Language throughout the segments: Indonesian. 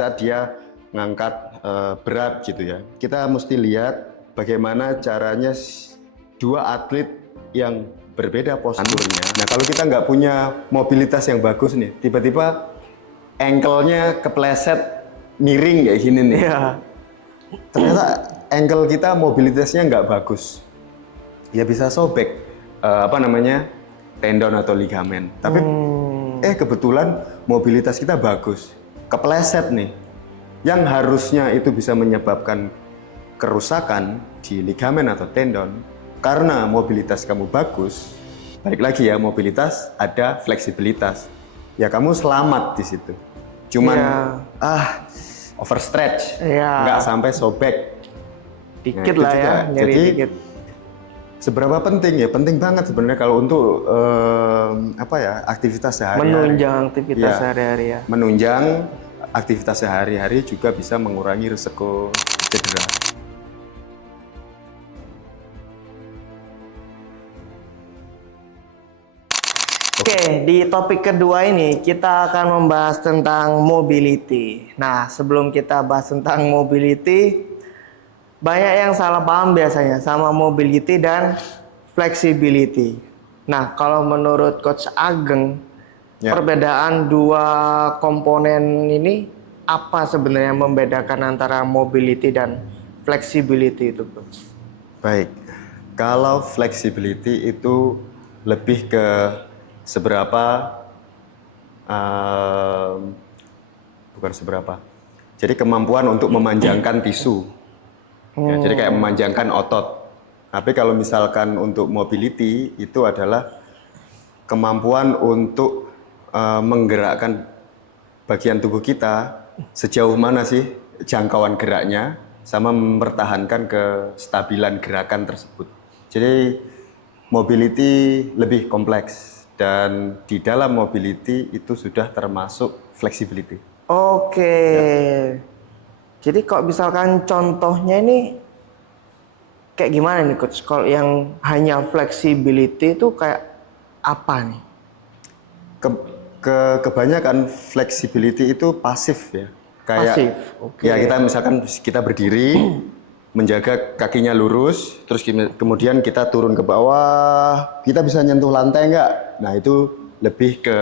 saat dia ngangkat berat gitu ya. Kita mesti lihat bagaimana caranya dua atlet yang berbeda posturnya. Nah kalau kita nggak punya mobilitas yang bagus nih, tiba-tiba ankle-nya kepleset miring kayak gini nih. Iya. Ternyata ankle kita mobilitasnya nggak bagus. Ya bisa sobek tendon atau ligamen. Tapi kebetulan mobilitas kita bagus, kepleset nih. Yang harusnya itu bisa menyebabkan kerusakan di ligamen atau tendon, karena mobilitas kamu bagus. Balik lagi ya, mobilitas ada fleksibilitas. Ya kamu selamat di situ. Cuman overstretch, nggak sampai sobek. Dikit lah ya, nyeri jadi, dikit. Seberapa penting ya? Penting banget sebenarnya kalau untuk aktivitas sehari-hari. Menunjang aktivitas sehari-hari ya. Menunjang aktivitas sehari-hari juga bisa mengurangi risiko cedera. Oke, di topik kedua ini kita akan membahas tentang mobility. Nah, sebelum kita bahas tentang mobility, banyak yang salah paham biasanya sama mobility dan flexibility. Nah, kalau menurut Coach Ageng, perbedaan dua komponen ini apa sebenarnya yang membedakan antara mobility dan flexibility itu, Coach? Baik, kalau flexibility itu lebih ke jadi kemampuan untuk memanjangkan tisu. Ya, jadi kayak memanjangkan otot. Tapi kalau misalkan untuk mobility itu adalah kemampuan untuk menggerakkan bagian tubuh kita sejauh mana sih jangkauan geraknya sama mempertahankan kestabilan gerakan tersebut. Jadi mobility lebih kompleks dan di dalam mobility itu sudah termasuk flexibility. Oke. Jadi kalau misalkan contohnya ini kayak gimana nih Coach? Kalau yang hanya flexibility itu kayak apa nih? Kebanyakan flexibility itu pasif ya. Kayak pasif. Ya kita misalkan kita berdiri menjaga kakinya lurus, terus kemudian kita turun ke bawah, kita bisa nyentuh lantai nggak? Nah itu lebih ke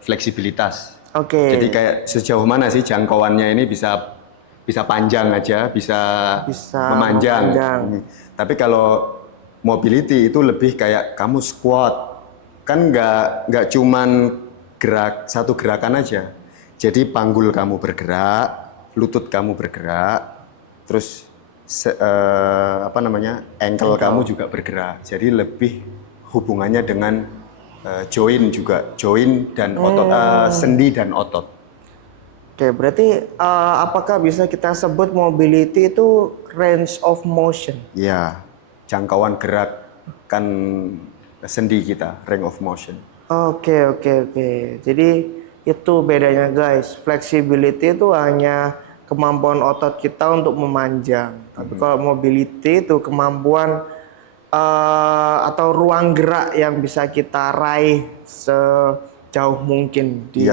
fleksibilitas. Oke. Jadi kayak sejauh mana sih jangkauannya ini bisa panjang aja, bisa memanjang. Tapi kalau mobility itu lebih kayak kamu squat, kan nggak cuman satu gerakan aja. Jadi panggul kamu bergerak, lutut kamu bergerak, terus ankle kamu juga bergerak. Jadi lebih hubungannya dengan joint dan otot, sendi dan otot. Oke, berarti apakah bisa kita sebut mobility itu range of motion? Ya, jangkauan gerakan sendi kita, range of motion. Oke. Jadi itu bedanya guys. Flexibility itu hanya kemampuan otot kita untuk memanjang. Tapi kalau mobility itu kemampuan atau ruang gerak yang bisa kita raih sejauh mungkin di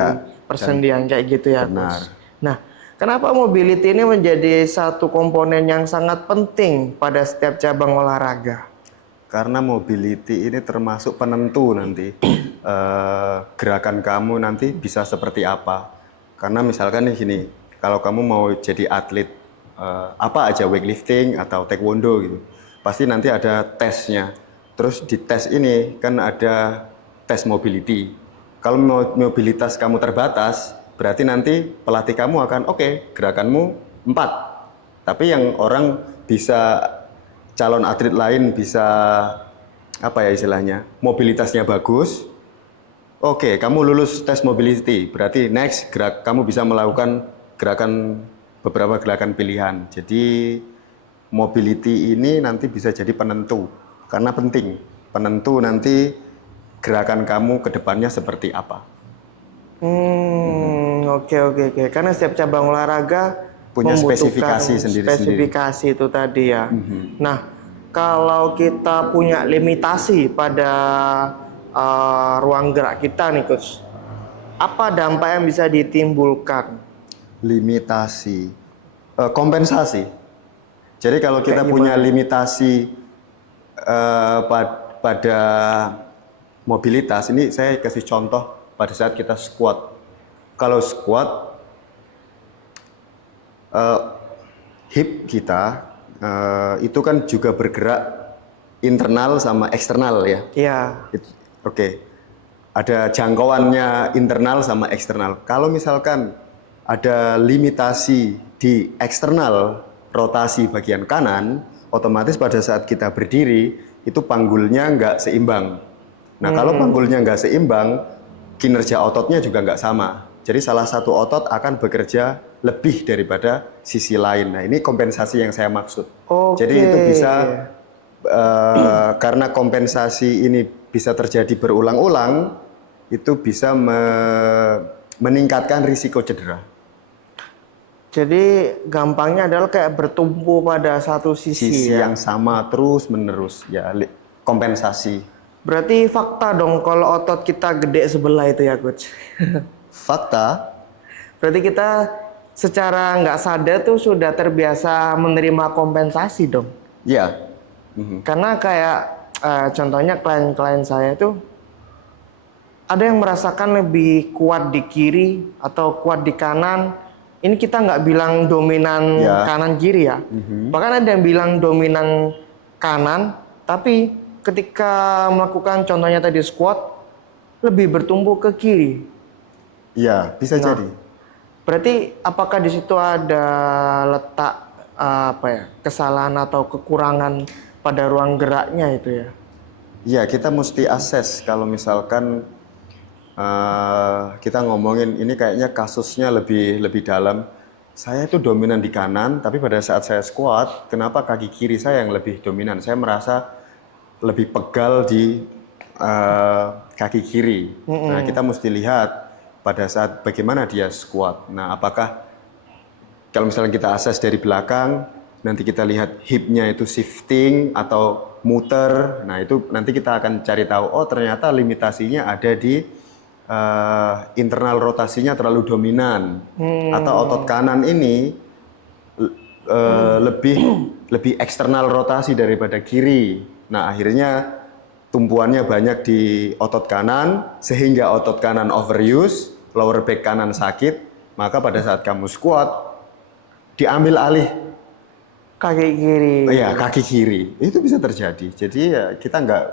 persendian kayak gitu ya. Benar. Nah, kenapa mobility ini menjadi satu komponen yang sangat penting pada setiap cabang olahraga? Karena mobility ini termasuk penentu nanti gerakan kamu nanti bisa seperti apa. Karena misalkan gini, kalau kamu mau jadi atlet apa aja, weightlifting atau taekwondo gitu, pasti nanti ada tesnya. Terus di tes ini kan ada tes mobility. Kalau mobilitas kamu terbatas, berarti nanti pelatih kamu akan gerakanmu 4. Tapi yang orang bisa, calon atlet lain bisa mobilitasnya bagus. Kamu lulus tes mobility, berarti next kamu bisa melakukan beberapa gerakan pilihan. Jadi mobility ini nanti bisa jadi penentu, karena penting. Penentu nanti gerakan kamu ke depannya seperti apa. Oke. Karena setiap cabang olahraga punya spesifikasi sendiri-sendiri. Spesifikasi itu tadi ya. Nah, kalau kita punya limitasi pada ruang gerak kita nih Coach, apa dampak yang bisa ditimbulkan? Limitasi, kompensasi. Jadi kalau kita Kayak punya limitasi pada mobilitas, ini saya kasih contoh pada saat kita squat. Kalau squat, hip kita itu kan juga bergerak internal sama eksternal ya. Iya. Oke. Ada jangkauannya internal sama eksternal. Kalau misalkan ada limitasi di eksternal rotasi bagian kanan, otomatis pada saat kita berdiri itu panggulnya nggak seimbang. Nah kalau panggulnya nggak seimbang, kinerja ototnya juga nggak sama. Jadi salah satu otot akan bekerja lebih daripada sisi lain. Nah ini kompensasi yang saya maksud. Oke. Jadi itu bisa karena kompensasi ini bisa terjadi berulang-ulang, itu bisa meningkatkan risiko cedera. Jadi gampangnya adalah kayak bertumpu pada satu Sisi ya. yang sama terus menerus ya, kompensasi. Berarti fakta dong kalau otot kita gede sebelah itu ya coach. Fakta, Berarti kita secara nggak sadar tuh sudah terbiasa menerima kompensasi dong. ya. Karena kayak contohnya klien-klien saya tuh ada yang merasakan lebih kuat di kiri atau kuat di kanan. Ini kita nggak bilang dominan Ya. kanan kiri ya. Bahkan ada yang bilang dominan kanan, tapi ketika melakukan contohnya tadi squat lebih bertumbuh ke kiri. Ya, bisa jadi. Berarti apakah di situ ada letak kesalahan atau kekurangan pada ruang geraknya itu ya? Ya, kita mesti assess kalau misalkan kita ngomongin ini kayaknya kasusnya lebih dalam. Saya itu dominan di kanan, tapi pada saat saya squat, kenapa kaki kiri saya yang lebih dominan? Saya merasa lebih pegal di kaki kiri. Nah, kita mesti lihat pada saat bagaimana dia squat. Nah, apakah kalau misalnya kita assess dari belakang, nanti kita lihat hipnya itu shifting atau muter. Nah, itu nanti kita akan cari tahu, oh ternyata limitasinya ada di internal rotasinya terlalu dominan. Atau otot kanan ini lebih eksternal rotasi daripada kiri. Nah, akhirnya tumpuannya banyak di otot kanan, sehingga otot kanan overuse, lower back kanan sakit, maka pada saat kamu squat, diambil alih Kaki kiri. kaki kiri. Itu bisa terjadi. Jadi ya kita nggak,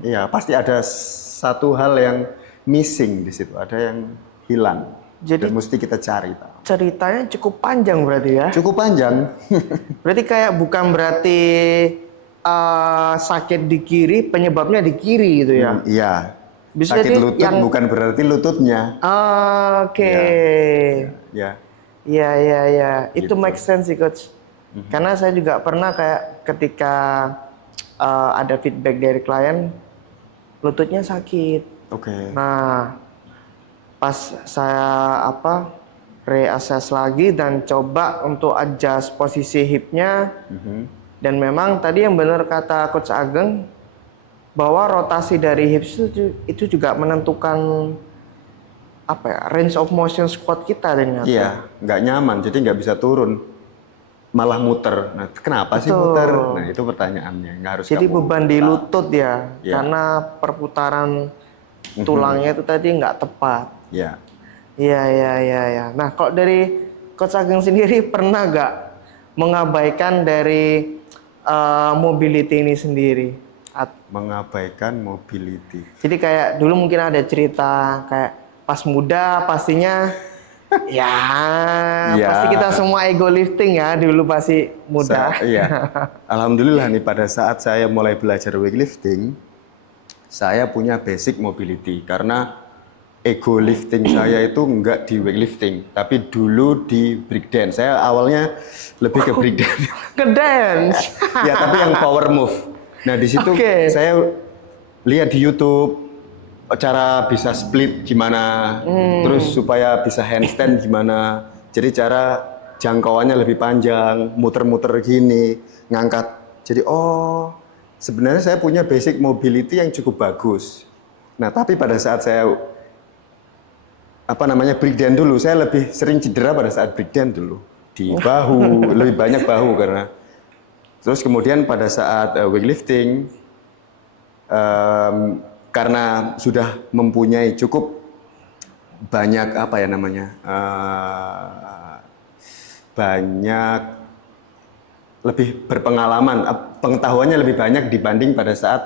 ya pasti ada satu hal yang missing di situ, ada yang hilang. Jadi- dan mesti kita cari tahu. Ceritanya cukup panjang berarti ya. Cukup panjang. Berarti kayak bukan berarti sakit di kiri, penyebabnya di kiri gitu ya. Iya. Bisa Sakit jadi lutut yang- bukan berarti lututnya. Oke. Ya. Iya, iya, iya. Itu Gitu. make sense sih coach. Karena saya juga pernah kayak ketika ada feedback dari klien, lututnya sakit. Oke. Nah, pas saya reassess lagi dan coba untuk adjust posisi hipnya, dan memang tadi yang benar kata Coach Ageng bahwa rotasi dari hips itu juga menentukan range of motion squat kita ternyata. Iya, nggak nyaman, jadi nggak bisa turun. Malah muter. Nah, kenapa sih Betul. muter? Nah, itu pertanyaannya. Nggak harus Jadi kamu beban di lutut ya, Iya. karena perputaran tulangnya itu tadi nggak tepat. Ya. Iya, iya, iya, iya. Nah, kalau dari Coach Ageng sendiri pernah nggak mengabaikan dari mobility ini sendiri? Mengabaikan mobility. Jadi kayak dulu mungkin ada cerita kayak pas muda pastinya ya Ya. pasti kita semua ego lifting ya dulu pasti muda. Iya. Alhamdulillah nih pada saat saya mulai belajar weightlifting, saya punya basic mobility karena ego lifting saya itu enggak di weightlifting, tapi dulu di breakdance. Saya awalnya lebih ke breakdance. Ke dance. Ya, tapi yang power move. Nah, di situ Oke. saya lihat di YouTube cara bisa split gimana, terus supaya bisa handstand gimana. Jadi cara jangkauannya lebih panjang, muter-muter gini, ngangkat. Jadi sebenarnya saya punya basic mobility yang cukup bagus. Nah, tapi pada saat saya apa namanya breakdance dulu. Saya lebih sering cedera pada saat breakdance dulu di bahu, lebih banyak bahu karena. Terus kemudian pada saat weightlifting karena sudah mempunyai cukup banyak apa ya namanya banyak lebih berpengalaman, pengetahuannya lebih banyak dibanding pada saat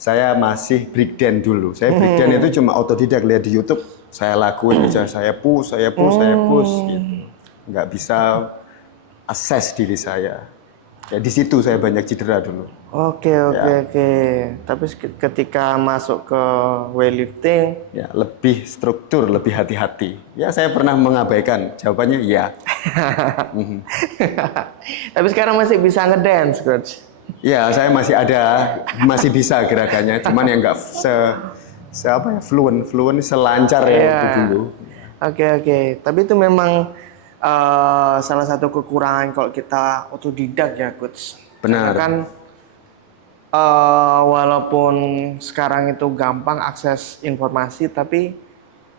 saya masih breakdance dulu. Saya breakdance itu cuma otodidak, lihat di YouTube, saya lakuin aja, saya push gitu. Nggak bisa assess diri saya. Ya di situ saya banyak cedera dulu. Oke. Tapi ketika masuk ke weightlifting, Ya lebih struktur, lebih hati-hati. Ya saya pernah mengabaikan, jawabannya ya. tapi sekarang masih bisa ngedance, coach. Ya, saya masih bisa gerakannya, cuman yang nggak apa ya, fluent selancar yang Iya. waktu dulu. Oke. Tapi itu memang salah satu kekurangan kalau kita otodidak ya, coach. Benar. Karena kan walaupun sekarang itu gampang akses informasi, tapi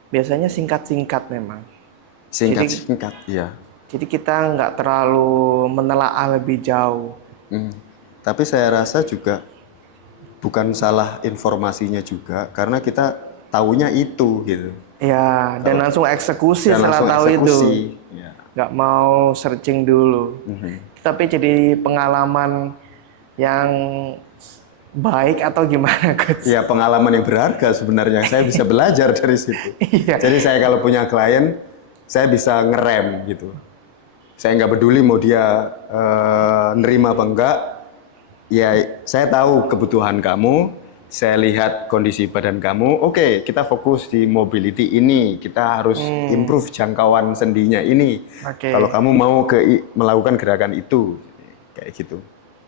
biasanya singkat-singkat memang. Singkat, iya. Jadi kita nggak terlalu menelaah lebih jauh. Tapi saya rasa juga bukan salah informasinya juga, karena kita taunya itu gitu. Ya, dan langsung eksekusi Dan setelah langsung tahu eksekusi. itu. Ya. Nggak mau searching dulu. Tapi jadi pengalaman yang baik atau gimana, coach? Ya pengalaman yang berharga sebenarnya. Saya bisa belajar dari situ. Iya. Jadi saya kalau punya klien, saya bisa ngerem gitu. Saya nggak peduli mau dia nerima apa enggak. Ya saya tahu kebutuhan kamu. Saya lihat kondisi badan kamu. Oke, kita fokus di mobility ini. Kita harus improve jangkauan sendinya ini. Oke. Kalau kamu mau melakukan gerakan itu, kayak gitu.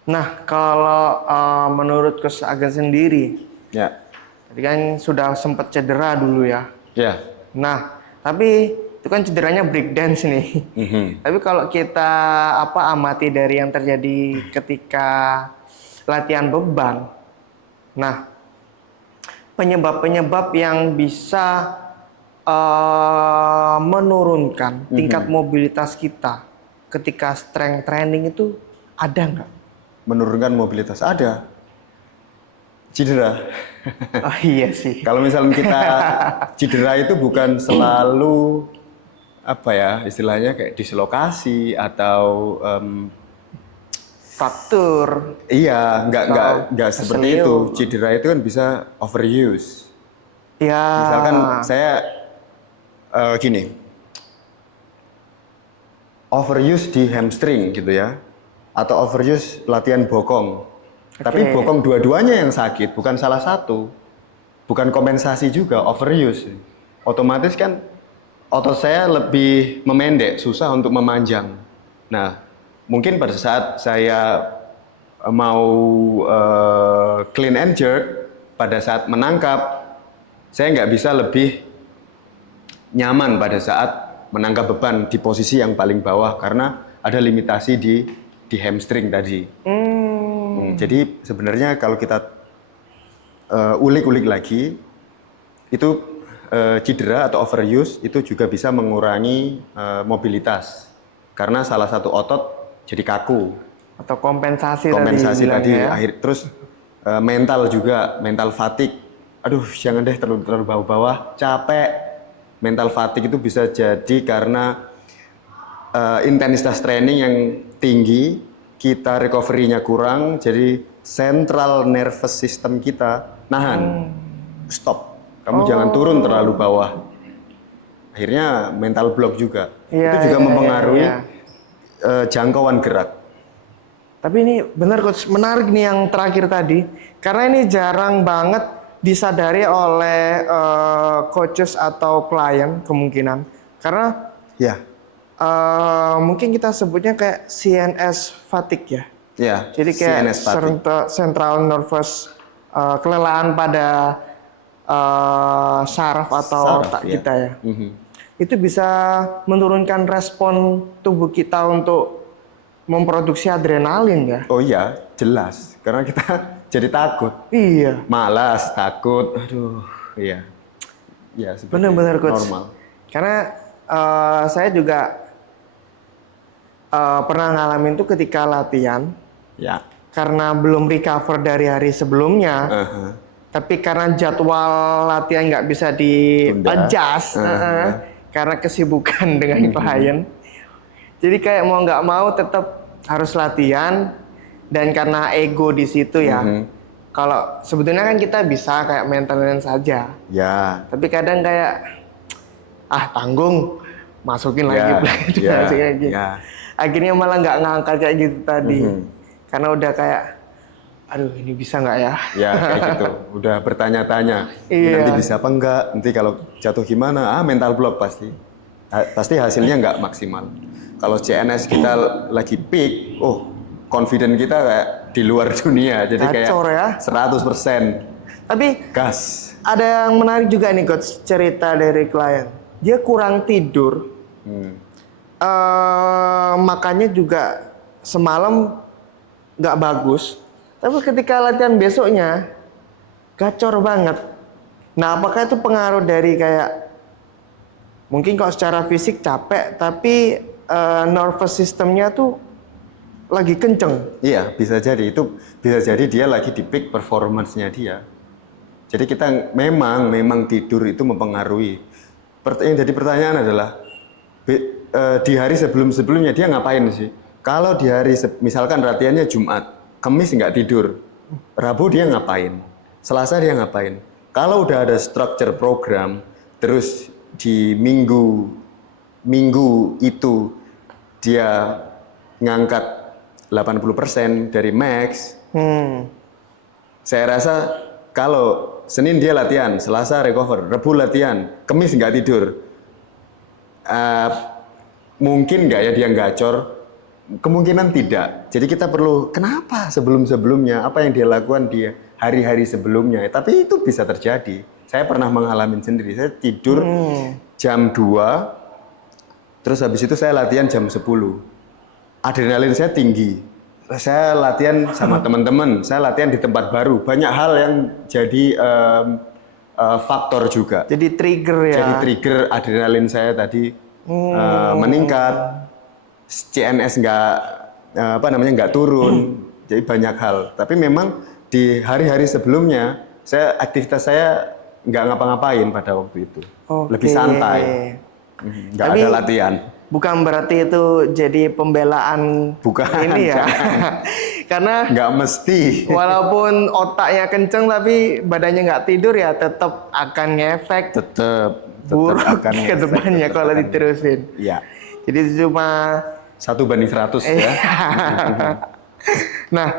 Nah, kalau menurut Coach Agan sendiri, Ya, tadi kan sudah sempat cedera dulu ya. ya. Nah, tapi itu kan cederanya breakdance nih. Tapi kalau kita amati dari yang terjadi ketika latihan beban, nah penyebab-penyebab yang bisa menurunkan tingkat mobilitas kita ketika strength training itu ada nggak? Menurunkan mobilitas ada. Cedera. Oh iya sih. Kalau misalnya kita cedera itu bukan selalu apa ya istilahnya kayak dislokasi atau Faktur. iya nggak seperti itu. keselio. Cedera itu kan bisa overuse. Ya. Misalkan saya gini, overuse di hamstring gitu ya, atau overuse latihan bokong. Tapi bokong dua-duanya yang sakit, bukan salah satu. Bukan kompensasi juga, overuse. Otomatis kan otot saya lebih memendek, susah untuk memanjang. Nah, mungkin pada saat saya mau clean and jerk, pada saat menangkap, saya nggak bisa lebih nyaman pada saat menangkap beban di posisi yang paling bawah karena ada limitasi di hamstring tadi. Jadi sebenarnya kalau kita ulik-ulik lagi, itu cedera atau overuse itu juga bisa mengurangi mobilitas karena salah satu otot jadi kaku. Atau kompensasi Kompensasi tadi ya. terus mental juga, mental fatigue. Aduh, jangan deh terlalu bawah-bawah, capek. Mental fatigue itu bisa jadi karena intensitas training yang tinggi, kita recovery-nya kurang, jadi central nervous system kita nahan, stop. Kamu jangan turun terlalu bawah. Akhirnya mental block juga. Itu juga mempengaruhi jangkauan gerak. Tapi ini benar Coach, menarik nih yang terakhir tadi. Karena ini jarang banget disadari oleh coaches atau klien kemungkinan. Karena Ya. mungkin kita sebutnya kayak CNS fatigue ya. Ya. Jadi kayak CNS fatigue. central nervous kelelahan pada saraf atau otak kita ya. Itu bisa menurunkan respon tubuh kita untuk memproduksi adrenalin ya. Oh iya, jelas. Karena kita jadi takut. Iya. Malas, takut. Aduh, iya. Ya, seperti Benar-benar Coach. normal. Karena saya juga pernah ngalamin tuh ketika latihan, Ya. karena belum recover dari hari sebelumnya, Aha. tapi karena jadwal latihan nggak bisa di Tunda. adjust karena kesibukan dengan klien. Jadi kayak mau nggak mau tetap harus latihan, dan karena ego di situ ya. Kalau sebetulnya kan kita bisa kayak maintenance saja, Ya. tapi kadang kayak tanggung, masukin lagi, Ya. masukin lagi. Ya. Akhirnya malah nggak ngangkat kayak gitu tadi, karena udah kayak, aduh ini bisa nggak ya? Ya kayak gitu. Udah bertanya-tanya. Ini Iya. nanti bisa apa enggak? Nanti kalau jatuh gimana? Mental block pasti. Pasti hasilnya nggak maksimal. Kalau CNS kita lagi peak, confident kita kayak di luar dunia. Jadi Gacor ya. kayak 100% Tapi gas. ada yang menarik juga nih coach, cerita dari klien. Dia kurang tidur, makanya juga semalam nggak bagus. Tapi ketika latihan besoknya, gacor banget. Nah, apakah itu pengaruh dari kayak, mungkin kalau secara fisik capek, tapi nervous systemnya tuh lagi kenceng. Iya, bisa jadi. Itu bisa jadi dia lagi di peak performance-nya dia. Jadi kita memang tidur itu mempengaruhi. Yang jadi pertanyaan adalah, di hari sebelum-sebelumnya dia ngapain sih? Kalau di hari, misalkan latihannya Jumat, Kamis nggak tidur, Rabu dia ngapain? Selasa dia ngapain? Kalau udah ada structure program, terus di minggu itu dia ngangkat 80% dari max, saya rasa kalau Senin dia latihan, Selasa recover, Rabu latihan, Kamis nggak tidur, mungkin nggak ya dia gacor? Kemungkinan tidak. Jadi kita perlu, kenapa sebelum-sebelumnya, apa yang dia lakukan di hari-hari sebelumnya. Tapi itu bisa terjadi. Saya pernah mengalami sendiri. Saya tidur jam 2, terus habis itu saya latihan jam 10. Adrenalin saya tinggi. Saya latihan sama teman-teman, saya latihan di tempat baru. Banyak hal yang jadi faktor juga. Jadi trigger ya. Jadi trigger adrenalin saya tadi meningkat. CNS nggak turun, jadi banyak hal. Tapi memang di hari-hari sebelumnya aktivitas saya nggak ngapa-ngapain pada waktu itu, lebih santai, nggak ada latihan. Bukan berarti itu jadi pembelaan ini ya, karena nggak mesti. Walaupun otaknya kenceng tapi badannya nggak tidur ya tetap akan ngefek. Tetap buruk akan ke depannya kalau diterusin. Iya. Jadi cuma 1:100 ya. Nah,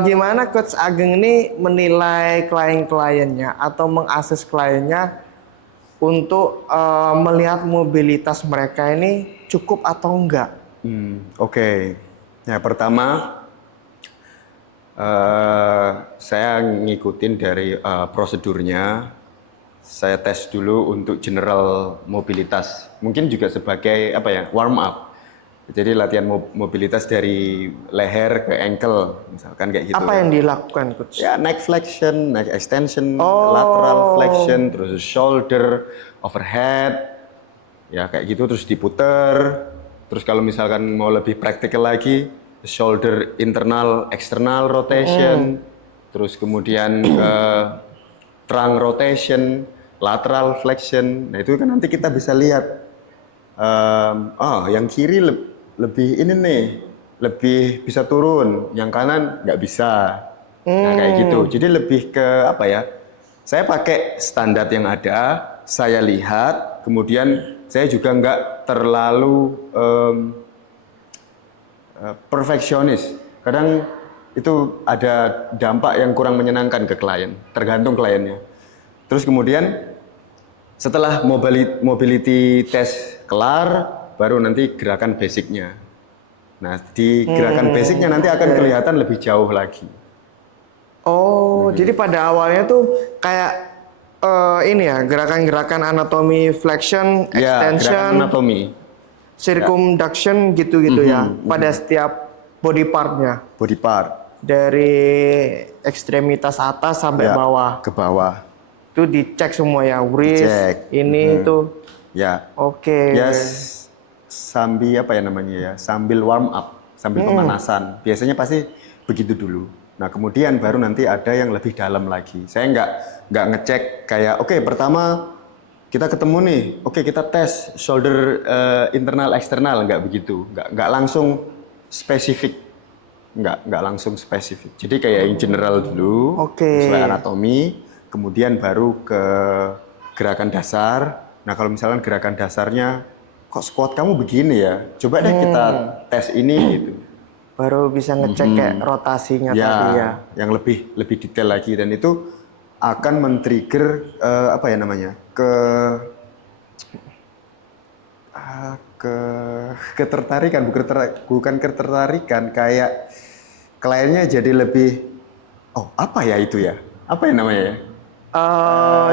gimana Coach Ageng ini menilai klien-kliennya atau mengakses kliennya untuk melihat mobilitas mereka ini cukup atau enggak? Oke. Ya, pertama saya ngikutin dari prosedurnya. Saya tes dulu untuk general mobilitas. Mungkin juga sebagai warm up. Jadi latihan mobilitas dari leher ke ankle, misalkan kayak gitu. Apa yang dilakukan, Coach? Ya, neck flexion, neck extension, lateral flexion, terus shoulder, overhead, ya kayak gitu, terus diputer. Terus kalau misalkan mau lebih praktikal lagi, shoulder internal, external rotation, terus kemudian trunk rotation, lateral flexion. Nah itu kan nanti kita bisa lihat, yang kiri lebih ini nih, lebih bisa turun, yang kanan nggak bisa. Nah kayak gitu. Jadi lebih ke saya pakai standar yang ada, saya lihat, kemudian saya juga nggak terlalu perfeksionis. Kadang itu ada dampak yang kurang menyenangkan ke klien, tergantung kliennya. Terus kemudian setelah mobility test kelar, baru nanti gerakan basicnya. Nah, di gerakan basicnya nanti akan kelihatan lebih jauh lagi. Jadi pada awalnya tuh kayak ini ya, gerakan-gerakan anatomi flexion, extension, gerakan anatomi, circumduction gitu-gitu ya, pada setiap body partnya. body part. Dari ekstremitas atas sampai bawah. Ke bawah. Itu dicek semua ya, wrist, Dicek. ini itu. Ya. Oke. Ya sambil apa ya namanya ya, sambil warm up, sambil pemanasan. Biasanya pasti begitu dulu. Nah kemudian baru nanti ada yang lebih dalam lagi. Saya nggak ngecek kayak oke, pertama kita ketemu nih, oke kita tes shoulder internal eksternal, nggak begitu, nggak langsung spesifik, nggak langsung spesifik. Jadi kayak yang general dulu, Oke. sesuai anatomi, kemudian baru ke gerakan dasar. Nah kalau misalkan gerakan dasarnya kok squat kamu begini ya, coba deh kita tes ini gitu. Baru bisa ngecek kayak rotasinya tadi ya. Yang lebih detail lagi, dan itu akan men-trigger apa ya namanya, ke ketertarikan, bukan ketertarikan, kayak kliennya jadi lebih, oh apa ya itu ya, apa ya namanya ya?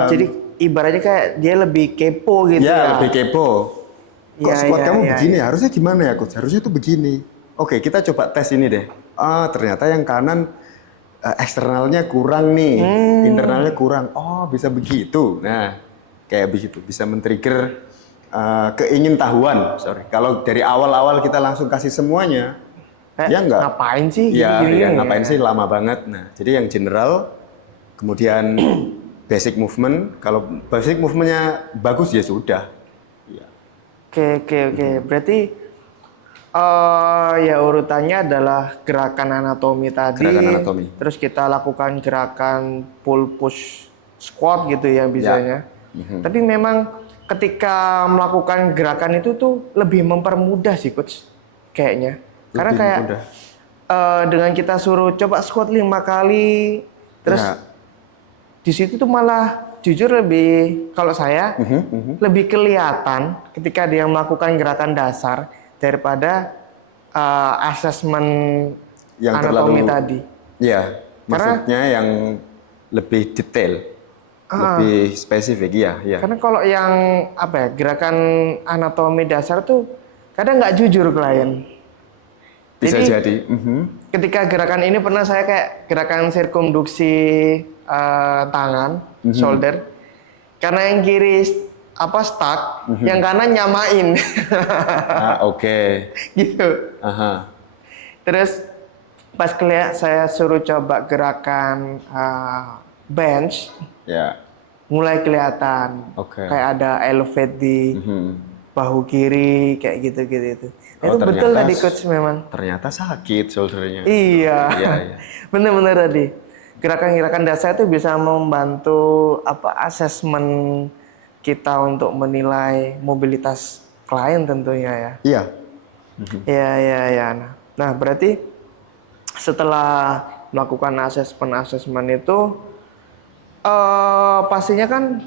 Jadi ibaratnya kayak dia lebih kepo gitu ya. Lebih kepo. Kok Iya, squat iya, kamu iya, begini? Harusnya gimana ya coach? Harusnya tuh begini. Oke, kita coba tes ini deh. Ternyata yang kanan eksternalnya kurang nih, internalnya kurang. Oh, bisa begitu. Nah, kayak begitu. Bisa men-trigger keingintahuan. Sorry. Kalau dari awal-awal kita langsung kasih semuanya, ya enggak. Ngapain sih? Ya, Gini-gini ya ngapain sih, lama banget. Nah, jadi yang general, kemudian basic movement. Kalau basic movementnya bagus ya sudah. Ya. Oke. Berarti ya urutannya adalah gerakan anatomi tadi. Gerakan anatomi. Terus kita lakukan gerakan pull push squat gitu ya bisanya. Tapi memang ketika melakukan gerakan itu tuh lebih mempermudah sih coach kayaknya. Karena Lebih kayak mudah. dengan kita suruh coba squat 5 kali, terus Ya. di situ tuh malah jujur lebih, kalau saya lebih kelihatan ketika dia melakukan gerakan dasar daripada asesmen Yang anatomi terlalu, tadi. ya, maksudnya yang lebih detail, lebih spesifik, ya. Karena kalau yang apa ya, gerakan anatomi dasar tuh kadang nggak jujur klien. Bisa Jadi, jadi. ketika gerakan ini pernah saya kayak gerakan sirkumduksi tangan, shoulder. Karena yang kiri stuck, yang kanan nyamain. Oke. Gitu. Aha. Terus pas saya suruh coba gerakan bench, Ya. mulai kelihatan. Oke. Kayak ada elevate di bahu kiri, kayak gitu. Itu betul ternyata tadi coach memang. Ternyata sakit shouldernya. Iya. Iya. Bener-bener tadi. Gerakan-gerakan dasar itu bisa membantu asesmen kita untuk menilai mobilitas klien tentunya ya. Iya. Iya. Nah, berarti setelah melakukan asesmen itu pastinya kan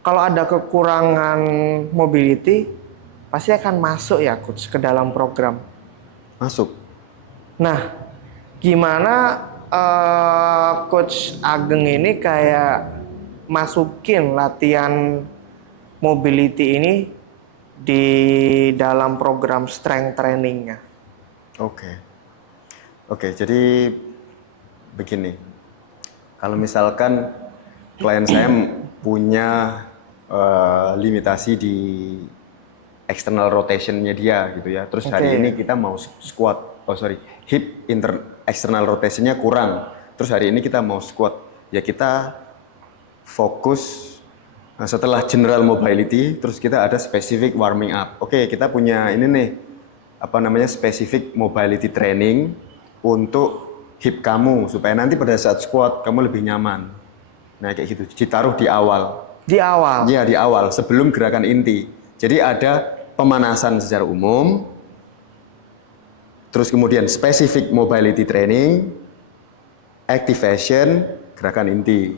kalau ada kekurangan mobility pasti akan masuk ya coach ke dalam program. Masuk. Nah, gimana coach Ageng ini kayak masukin latihan mobility ini di dalam program strength trainingnya? Oke, jadi begini. Kalau misalkan klien saya punya limitasi di external rotationnya dia gitu ya. Terus hari ini kita mau squat, hip external rotationnya kurang. Terus hari ini kita mau squat, ya kita fokus setelah general mobility, terus kita ada specific warming up. Oke, kita punya ini nih, specific mobility training untuk hip kamu supaya nanti pada saat squat kamu lebih nyaman. Nah kayak gitu, ditaruh di awal. Di awal? Iya, di awal, sebelum gerakan inti. Jadi ada pemanasan secara umum, terus kemudian specific mobility training, activation, gerakan inti.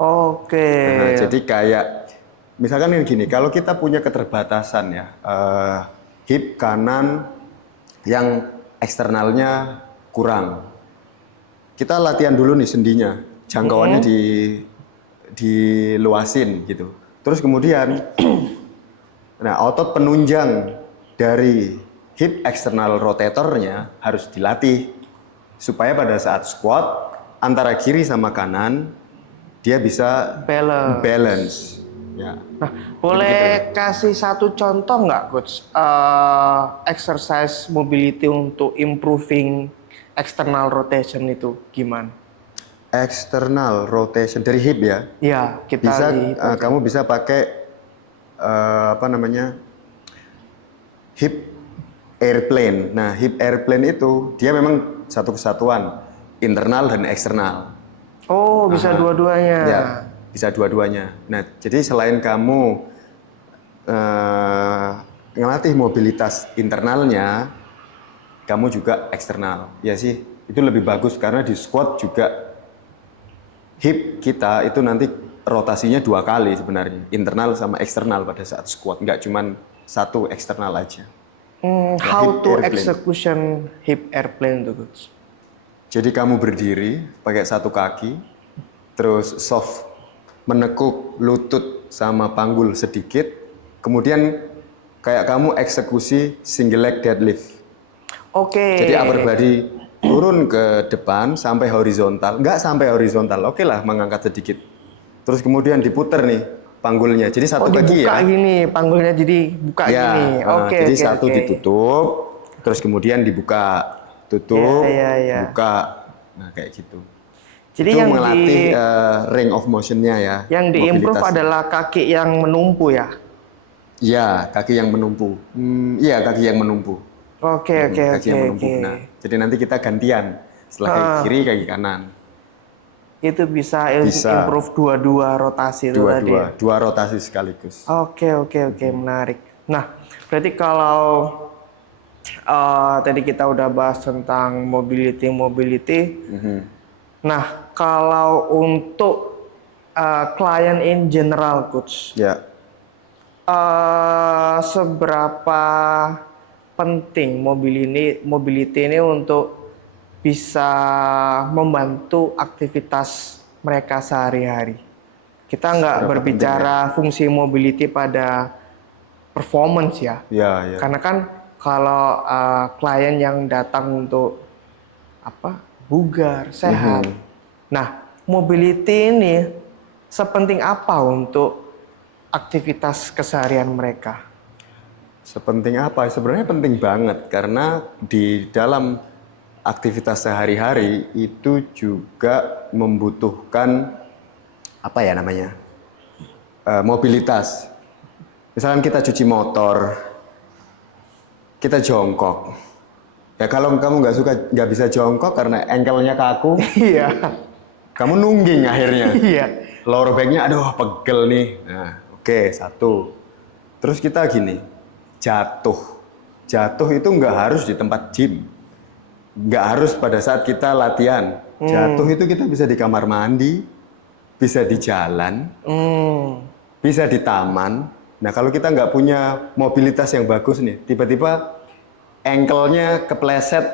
Oke. Nah, jadi kayak, misalkan ini gini, kalau kita punya keterbatasan ya, hip kanan yang eksternalnya kurang, kita latihan dulu nih sendinya, jangkauannya diluasin gitu. Terus kemudian, nah otot penunjang dari hip external rotatornya harus dilatih supaya pada saat squat antara kiri sama kanan dia bisa Balance. balance. Ya. Nah, boleh kasih satu contoh nggak, Coach? Exercise mobility untuk improving external rotation itu gimana? External rotation dari hip ya. Ya, kita Bisa lihat. kamu bisa pakai apa namanya? Hip airplane. Nah, hip airplane itu dia memang satu kesatuan, internal dan eksternal. Oh, bisa dua-duanya. Ya, bisa dua-duanya. Nah, jadi selain kamu ngelatih mobilitas internalnya, kamu juga eksternal. Ya sih, itu lebih bagus karena di squat juga hip kita itu nanti rotasinya 2 kali sebenarnya, internal sama eksternal pada saat squat, nggak cuman satu eksternal aja. How hip to airplane. execution hip airplane itu, Coach? Jadi kamu berdiri pakai satu kaki, terus soft menekuk lutut sama panggul sedikit, kemudian kayak kamu eksekusi single leg deadlift. Oke. Jadi upper body turun ke depan sampai horizontal, nggak sampai horizontal, oke lah mengangkat sedikit. Terus kemudian diputer nih panggulnya, jadi satu kaki dibuka ya. gini, panggulnya jadi buka Ya, gini. Oke, jadi oke, satu oke. ditutup, terus kemudian dibuka, tutup, Ya. buka, nah kayak gitu. Jadi Itu yang melatih range of motion-nya ya. yang diimprove mobilitasnya. adalah kaki yang menumpu ya. Iya, kaki yang menumpu. Iya, kaki yang menumpu. Oke. Kaki yang menumpu. Nah, jadi nanti kita gantian. Setelah kaki kiri, kaki kanan. Itu bisa Bisa. improve dua-dua rotasi itu tadi. Dua rotasi sekaligus. Oke, menarik. Nah, berarti kalau tadi kita udah bahas tentang mobility. Nah, kalau untuk klien in general, Coach, Ya, seberapa penting mobility ini untuk bisa membantu aktivitas mereka sehari-hari? Kita nggak Seberapa berbicara fungsi mobility pada performance ya. ya. Karena kan kalau klien yang datang untuk bugar, sehat. Nah, mobility ini sepenting apa untuk aktivitas keseharian mereka? Sepenting apa? Sebenarnya penting banget karena di dalam aktivitas sehari-hari itu juga membutuhkan apa ya namanya? Mobilitas. Misalkan kita cuci motor, kita jongkok. Ya kalau kamu nggak bisa jongkok karena ankle-nya kaku, Iya. kamu nungging akhirnya. Iya. Lower back-nya aduh pegel nih. Nah, oke, satu. Terus kita gini, jatuh. Jatuh itu nggak harus di tempat gym. Nggak harus pada saat kita latihan. Jatuh itu kita bisa di kamar mandi, bisa di jalan, bisa di taman. Nah kalau kita nggak punya mobilitas yang bagus nih, tiba-tiba ankle-nya kepleset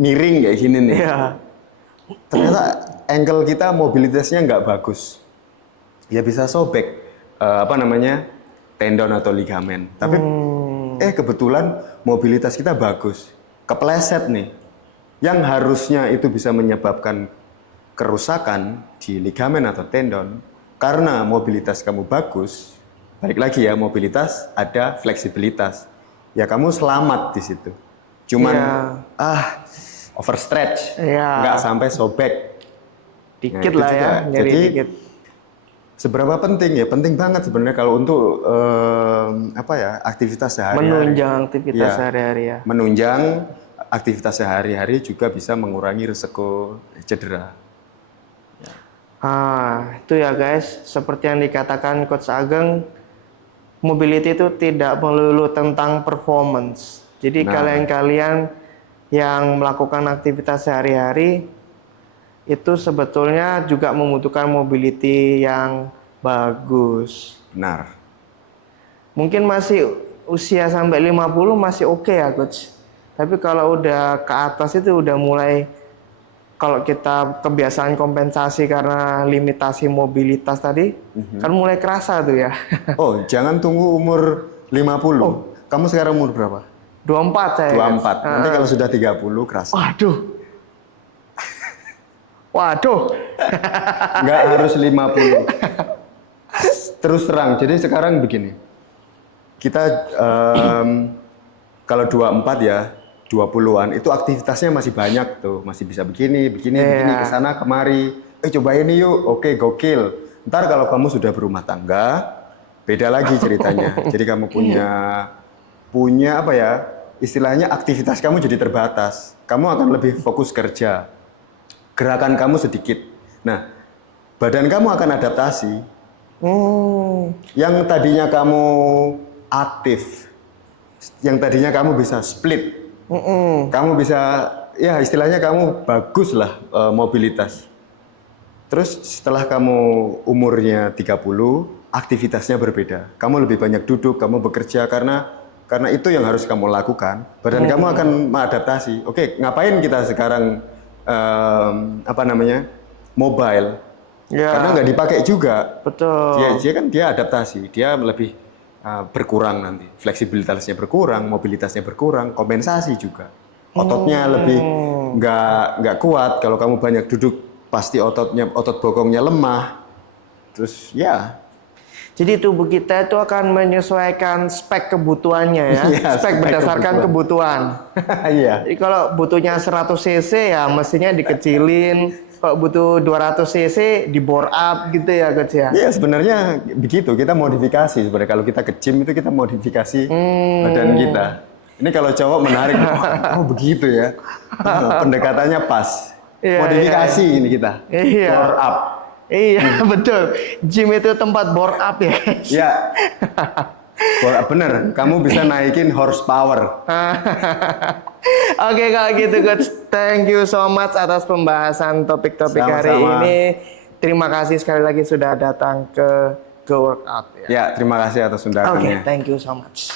miring kayak gini nih. Iya. Ternyata ankle kita mobilitasnya nggak bagus. Ya bisa sobek tendon atau ligamen. Tapi kebetulan mobilitas kita bagus. Kepleset nih. Yang harusnya itu bisa menyebabkan kerusakan di ligamen atau tendon. Karena mobilitas kamu bagus, balik lagi ya, mobilitas ada fleksibilitas. Ya kamu selamat di situ. Cuman overstretch, nggak sampai sobek. Dikit Nah, lah itu ya, juga. nyeri Jadi, dikit. seberapa penting ya? Penting banget sebenarnya kalau untuk aktivitas sehari-hari. Menunjang aktivitas Ya, sehari-hari ya. menunjang aktivitas sehari-hari juga bisa mengurangi risiko cedera. Itu ya guys, seperti yang dikatakan Coach Ageng, mobility itu tidak melulu tentang performance. Jadi kalian-kalian yang melakukan aktivitas sehari-hari itu sebetulnya juga membutuhkan mobility yang bagus. Benar. Mungkin masih usia sampai 50 masih oke ya Coach. Tapi kalau udah ke atas itu udah mulai, kalau kita kebiasaan kompensasi karena limitasi mobilitas tadi, kan mulai kerasa tuh ya. Oh, jangan tunggu umur 50. Kamu sekarang umur berapa? 24 saya. 24. Nanti kalau sudah 30 kerasa. Waduh. Nggak harus 50. Terus terang, jadi sekarang begini. Kita kalau 24 ya, 20-an itu aktivitasnya masih banyak tuh, masih bisa begini, begini, kesana kemari. Coba ini yuk, oke gokil. Ntar kalau kamu sudah berumah tangga, beda lagi ceritanya. Jadi kamu punya apa ya? Istilahnya aktivitas kamu jadi terbatas. Kamu akan lebih fokus kerja. Gerakan kamu sedikit. Nah, badan kamu akan adaptasi. Yang tadinya kamu aktif, yang tadinya kamu bisa split, kamu bisa, ya istilahnya kamu bagus lah mobilitas. Terus setelah kamu umurnya 30, aktivitasnya berbeda. Kamu lebih banyak duduk, kamu bekerja karena itu yang harus kamu lakukan. Badan kamu akan mengadaptasi. Oke, ngapain kita sekarang mobile? Ya. Karena nggak dipakai juga. Betul. Dia adaptasi, dia lebih berkurang nanti, fleksibilitasnya berkurang, mobilitasnya berkurang, kompensasi juga. Ototnya lebih nggak kuat. Kalau kamu banyak duduk, pasti otot bokongnya lemah. Terus ya. Jadi tubuh kita itu akan menyesuaikan spek kebutuhannya ya, Iya, spek berdasarkan kebutuhan. Iya. Jadi kalau butuhnya 100 cc ya mestinya dikecilin. Kalau butuh 200 cc di bore up gitu ya coach ya. Iya sebenarnya begitu, kita modifikasi sebenarnya. Kalau kita ke gym itu kita modifikasi badan kita. Ini kalau cowok menarik, oh begitu ya. Pendekatannya pas. Modifikasi ini kita. Iya. Bore up. Iya betul. Gym itu tempat bore up ya. Iya. Bore up bener. Kamu bisa naikin horsepower. Oke kalau gitu coach, thank you so much atas pembahasan topik-topik hari ini. Terima kasih sekali lagi sudah datang ke Workout. Ya, terima kasih atas undangannya. Oke, thank you so much.